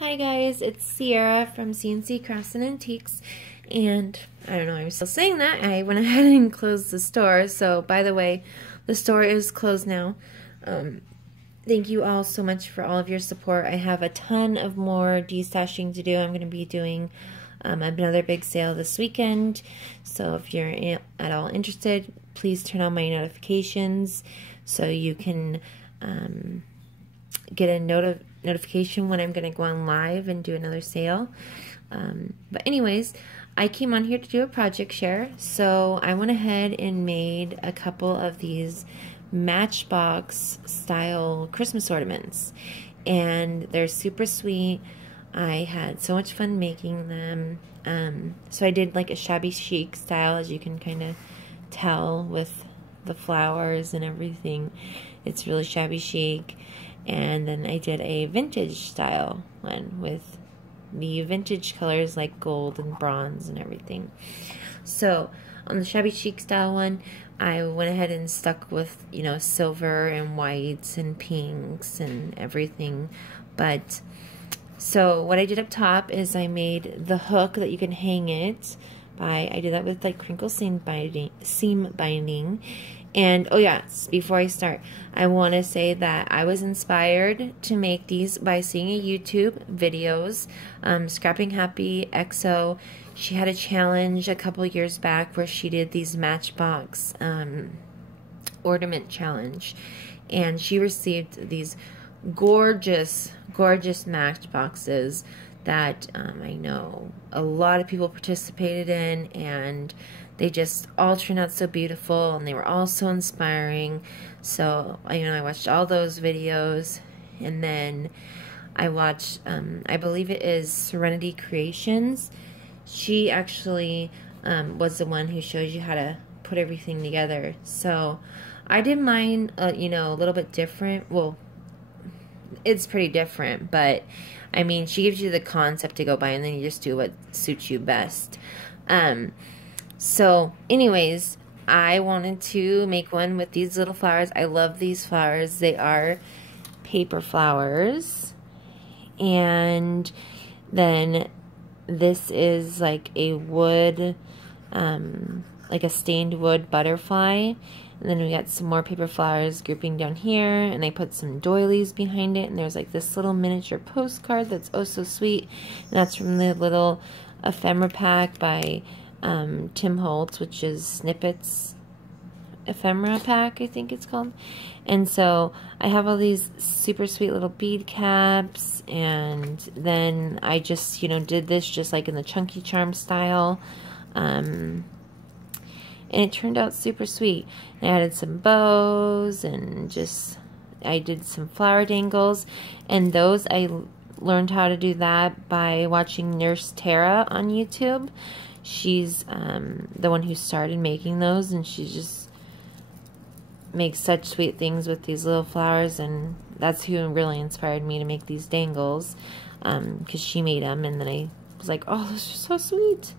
Hi guys, it's Sierra from CNC Crafts and Antiques, and I don't know, I'm still saying that. I went ahead and closed the store, so by the way, the store is closed now. Thank you all so much for all of your support. I have a ton of more destashing to do. I'm going to be doing another big sale this weekend, so if you're at all interested, please turn on my notifications so you can get a notification when I'm going to go on live and do another sale. But anyways, I came on here to do a project share, so I went ahead and made a couple of these Matchbox style Christmas ornaments, and they're super sweet. I had so much fun making them. So I did like a shabby chic style, as you can kind of tell with the flowers and everything. It's really shabby chic. And then I did a vintage style one with the vintage colors like gold and bronze and everything. So on the shabby chic style one, I went ahead and stuck with, you know, silver and whites and pinks and everything. But so what I did up top is I made the hook that you can hang it by. I did that with like crinkle seam binding. And oh yeah, before I start, I want to say that I was inspired to make these by seeing a YouTube videos. Scrapping Happy XO, she had a challenge a couple years back where she did these Matchbox ornament challenge, and she received these gorgeous matchboxes that I know a lot of people participated in, and they just all turned out so beautiful, and they were all so inspiring. So, you know, I watched all those videos, and then I watched, I believe it is Serenity Creations. She actually was the one who shows you how to put everything together. So, I did mine, you know, a little bit different. Well, it's pretty different, but I mean, she gives you the concept to go by, and then you just do what suits you best. So anyways, I wanted to make one with these little flowers. I love these flowers. They are paper flowers. And then this is like a wood, like a stained wood butterfly. And then we got some more paper flowers grouping down here, and I put some doilies behind it, and there's like this little miniature postcard that's oh so sweet, and that's from the little ephemera pack by Tim Holtz, which is Snippets ephemera pack, I think it's called. And so I have all these super sweet little bead caps, and then I just, you know, did this just like in the chunky charm style. And it turned out super sweet. I added some bows, and just I did some flower dangles, and those I learned how to do that by watching Nurse Tara on YouTube. She's the one who started making those, and she just makes such sweet things with these little flowers, and that's who really inspired me to make these dangles, because she made them, and then I was like, oh, those are so sweet.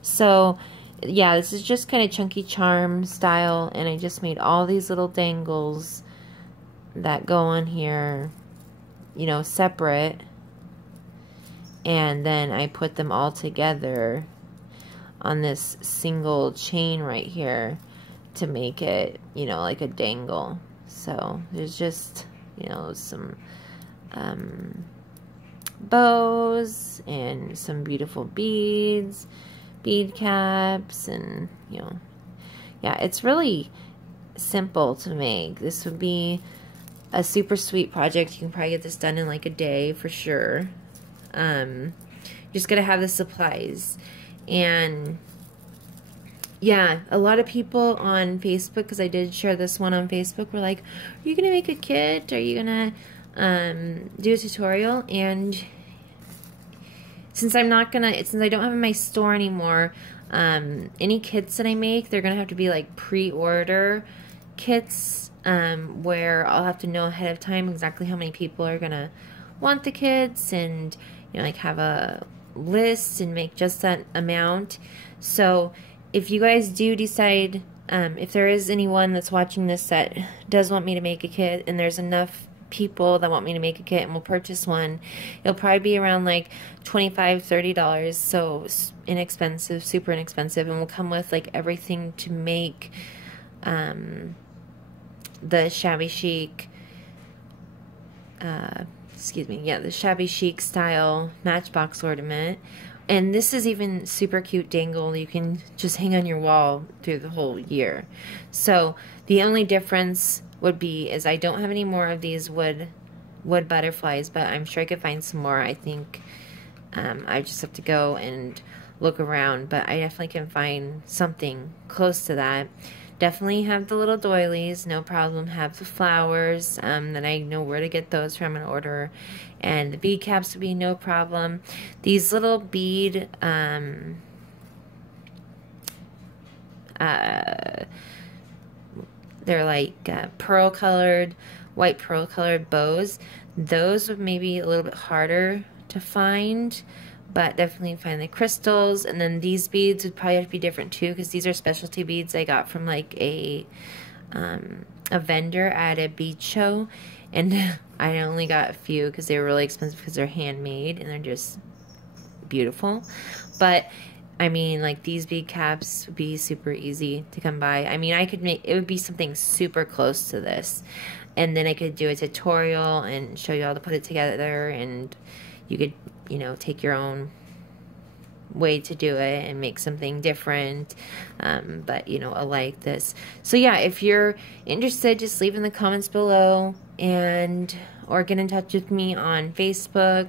So yeah, this is just kind of chunky charm style, and I just made all these little dangles that go on here, you know, separate, and then I put them all together on this single chain right here to make it, you know, like a dangle. So there's just, you know, some bows and some beautiful beads, bead caps, and, you know, yeah, it's really simple to make. This would be a super sweet project. You can probably get this done in like a day for sure. You just gotta have the supplies. And yeah, a lot of people on Facebook, because I did share this one on Facebook, were like, are you gonna make a kit? Are you gonna do a tutorial? And since I don't have my store anymore, any kits that I make, they're gonna have to be like pre-order kits, where I'll have to know ahead of time exactly how many people are gonna want the kits, and, you know, like have a list and make just that amount. So if you guys do decide, if there is anyone that's watching this that does want me to make a kit, and there's enough people that want me to make a kit and will purchase one, it'll probably be around like $25–30, so inexpensive, super inexpensive, and will come with like everything to make the shabby chic the shabby chic style Matchbox ornament. And this is even super cute dangle. You can just hang on your wall through the whole year. So the only difference would be is I don't have any more of these wood butterflies, but I'm sure I could find some more. I think I just have to go and look around, but I definitely can find something close to that. Definitely have the little doilies, no problem. Have the flowers, that I know where to get those from and order. And the bead caps would be no problem. These little bead, they're like pearl colored, white pearl colored bows. Those would maybe a little bit harder to find, but definitely find the crystals. And then these beads would probably have to be different too, because these are specialty beads I got from like a vendor at a bead show, and I only got a few because they were really expensive because they're handmade and they're just beautiful. But I mean, like, these bead caps would be super easy to come by. I mean, I could make, it would be something super close to this, and then I could do a tutorial and show you how to put it together, and you could, you know, take your own way to do it and make something different, but, you know, alike this. So yeah, if you're interested, just leave in the comments below, and or get in touch with me on Facebook.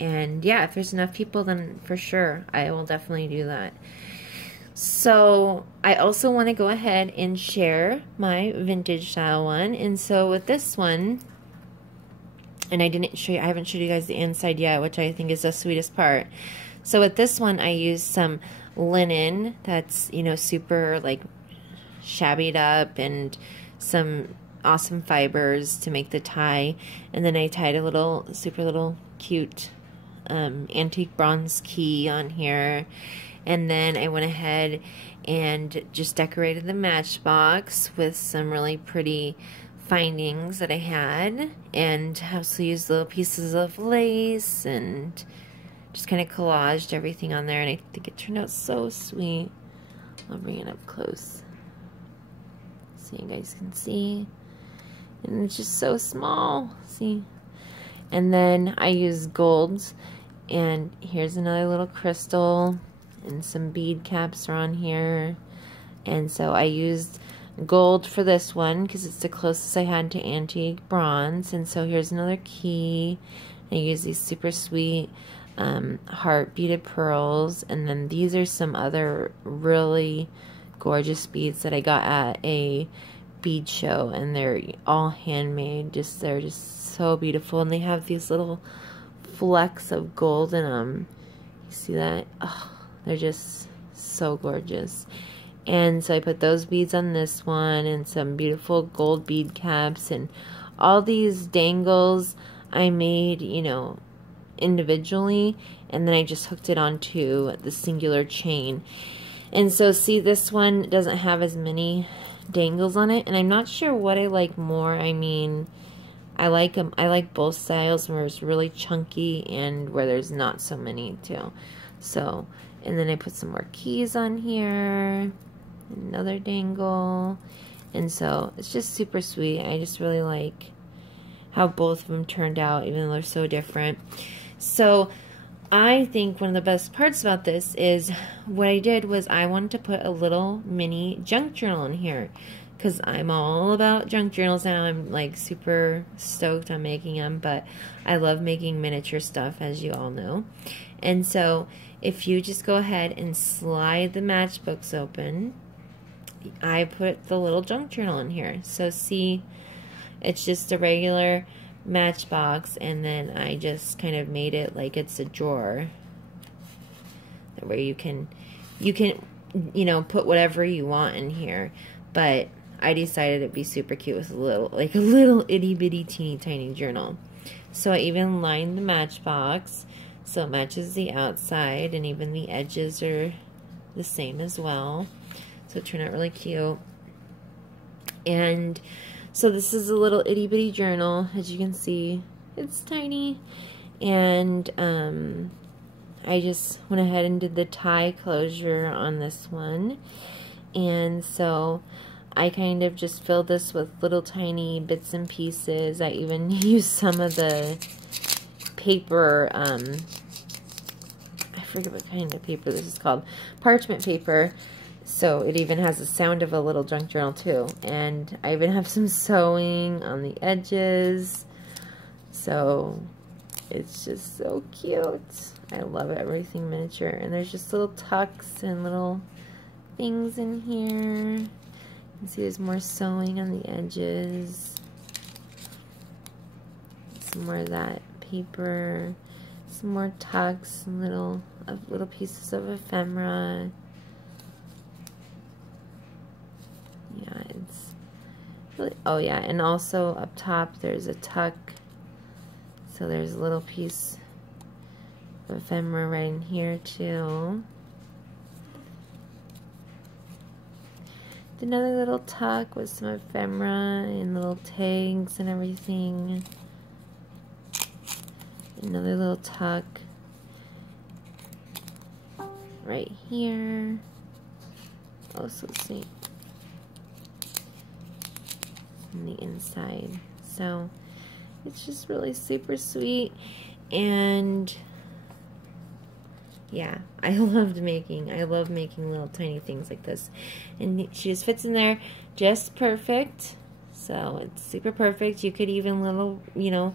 And yeah, if there's enough people, then for sure I will definitely do that. So I also want to go ahead and share my vintage style one. And so with this one, and I haven't showed you guys the inside yet, which I think is the sweetest part. So with this one, I used some linen that's, you know, super like shabbied up, and some awesome fibers to make the tie. And then I tied a little, super little cute antique bronze key on here. And then I went ahead and just decorated the matchbox with some really pretty findings that I had, and also used little pieces of lace and just kind of collaged everything on there, and I think it turned out so sweet. I'll bring it up close so you guys can see, and it's just so small, see? And then I used golds, and here's another little crystal, and some bead caps are on here. And so I used gold for this one because it's the closest I had to antique bronze. And so here's another key. I use these super sweet heart beaded pearls, and then these are some other really gorgeous beads that I got at a bead show, and they're all handmade. They're just so beautiful, and they have these little flecks of gold in them. You see that? Oh, they're just so gorgeous. And so I put those beads on this one, and some beautiful gold bead caps, and all these dangles I made, you know, individually, and then I just hooked it onto the singular chain. And so see, this one doesn't have as many dangles on it, and I'm not sure what I like more. I mean, I like them. I like both styles where it's really chunky and where there's not so many too. So, and then I put some more keys on here, another dangle, and so it's just super sweet. I just really like how both of them turned out, even though they're so different. So I think one of the best parts about this is what I did was I wanted to put a little mini junk journal in here, because I'm all about junk journals now. I'm like super stoked on making them, but I love making miniature stuff, as you all know. And so if you just go ahead and slide the matchbooks open, I put the little junk journal in here. So see, it's just a regular matchbox, and then I just kind of made it like it's a drawer where you can, you know, put whatever you want in here. But I decided it'd be super cute with a little itty bitty teeny tiny journal. So I even lined the matchbox so it matches the outside, and even the edges are the same as well. So it turned out really cute. And So this is a little itty bitty journal. As you can see, it's tiny. And I just went ahead and did the tie closure on this one. And so I kind of just filled this with little tiny bits and pieces. I even used some of the paper, I forget what kind of paper this is called, parchment paper. So it even has the sound of a little junk journal too. And I even have some sewing on the edges. So it's just so cute. I love everything miniature. And there's just little tucks and little things in here. You can see there's more sewing on the edges. Some more of that paper. Some more tucks and little pieces of ephemera. Yeah, it's really, oh yeah, and also up top there's a tuck. So there's a little piece of ephemera right in here too. Another little tuck with some ephemera and little tags and everything. Another little tuck right here. Oh, so sweet. On the inside. So it's just really super sweet. And yeah, I love making little tiny things like this. And she just fits in there just perfect. So it's super perfect. You could even you know,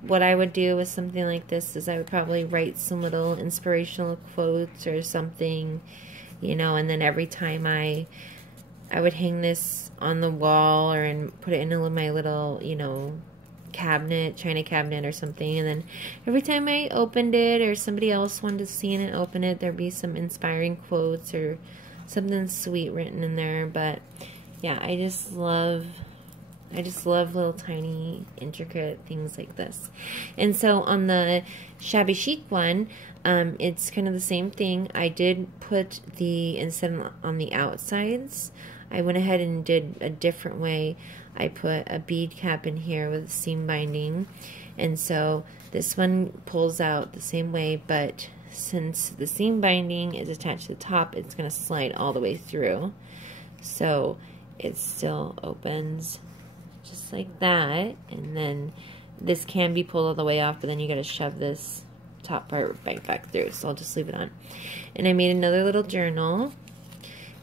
what I would do with something like this is I would probably write some little inspirational quotes or something, you know, and then every time I would hang this on the wall or put it in my little, you know, cabinet, china cabinet or something, and then every time I opened it or somebody else wanted to see it and open it, there'd be some inspiring quotes or something sweet written in there. But yeah, I just love little tiny intricate things like this. And so on the shabby chic one, it's kind of the same thing. I did put the, instead on the outsides, I went ahead and did a different way. I put a bead cap in here with seam binding, and so this one pulls out the same way, but since the seam binding is attached to the top, it's going to slide all the way through, so it still opens just like that. And then this can be pulled all the way off, but then you got to shove this top part right back through, so I'll just leave it on. And I made another little journal.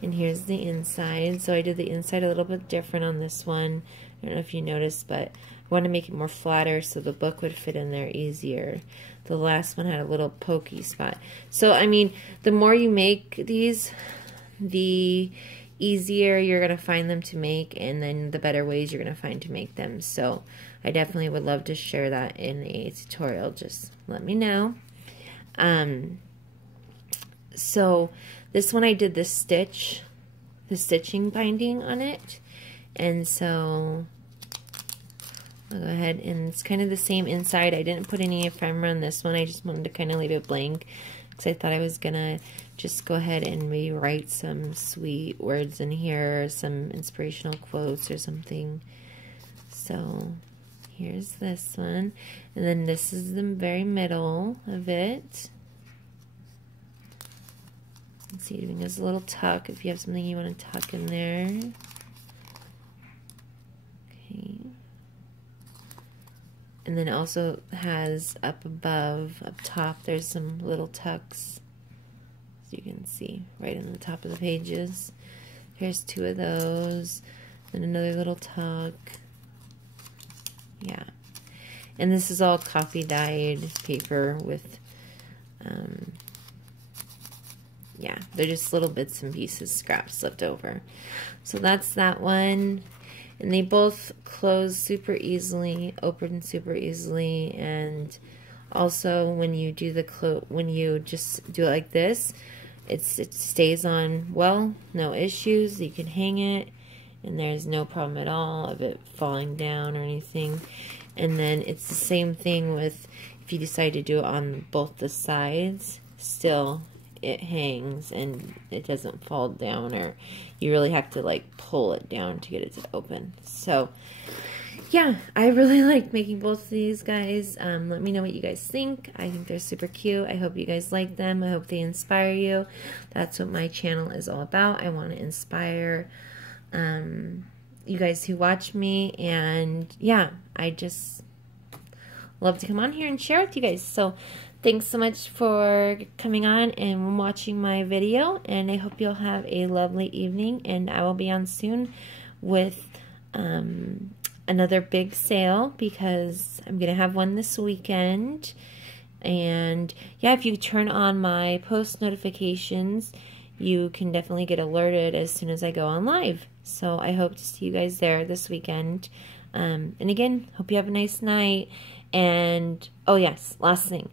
And here's the inside. So I did the inside a little bit different on this one. I don't know if you noticed, but I want to make it more flatter so the book would fit in there easier. The last one had a little pokey spot. So, I mean, the more you make these, the easier you're going to find them to make, and then the better ways you're going to find to make them. So I definitely would love to share that in a tutorial. Just let me know. So this one I did the stitching binding on it, and so I'll go ahead, and it's kind of the same inside. I didn't put any ephemera on this one. I just wanted to kind of leave it blank because I thought I was gonna just go ahead and maybe write some sweet words in here, or some inspirational quotes or something. So here's this one, and then this is the very middle of it. See, it has a little tuck if you have something you want to tuck in there. Okay. And then it also has up above, up top, there's some little tucks, as you can see, right in the top of the pages. Here's two of those, and another little tuck. Yeah. And this is all coffee dyed paper with, yeah, they're just little bits and pieces, scraps left over. So that's that one. And they both close super easily, open super easily, and also when you do when you just do it like this, it stays on well, no issues. You can hang it, and there's no problem at all of it falling down or anything. And then it's the same thing with if you decide to do it on both the sides. Still, it hangs and it doesn't fall down, or you really have to like pull it down to get it to open. So yeah, I really like making both of these guys. Let me know what you guys think. I think they're super cute. I hope you guys like them. I hope they inspire you. That's what my channel is all about. I want to inspire you guys who watch me, and yeah, I just love to come on here and share with you guys. So thanks so much for coming on and watching my video, and I hope you'll have a lovely evening, and I will be on soon with another big sale, because I'm gonna have one this weekend. And yeah, if you turn on my post notifications, you can definitely get alerted as soon as I go on live. So I hope to see you guys there this weekend. And again, hope you have a nice night. And oh yes, last thing,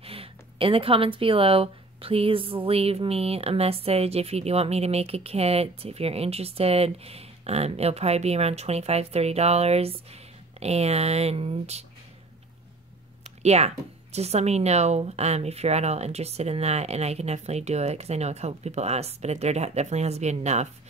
in the comments below, please leave me a message if you do want me to make a kit, if you're interested. It'll probably be around $25–30. And yeah, just let me know if you're at all interested in that, and I can definitely do it, because I know a couple people asked, but there definitely has to be enough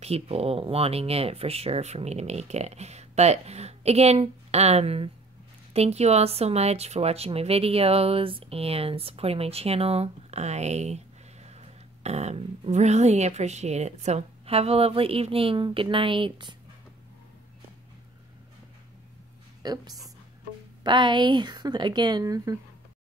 people wanting it for sure for me to make it. But again, thank you all so much for watching my videos and supporting my channel. I really appreciate it. So have a lovely evening. Good night. Oops. Bye. Again.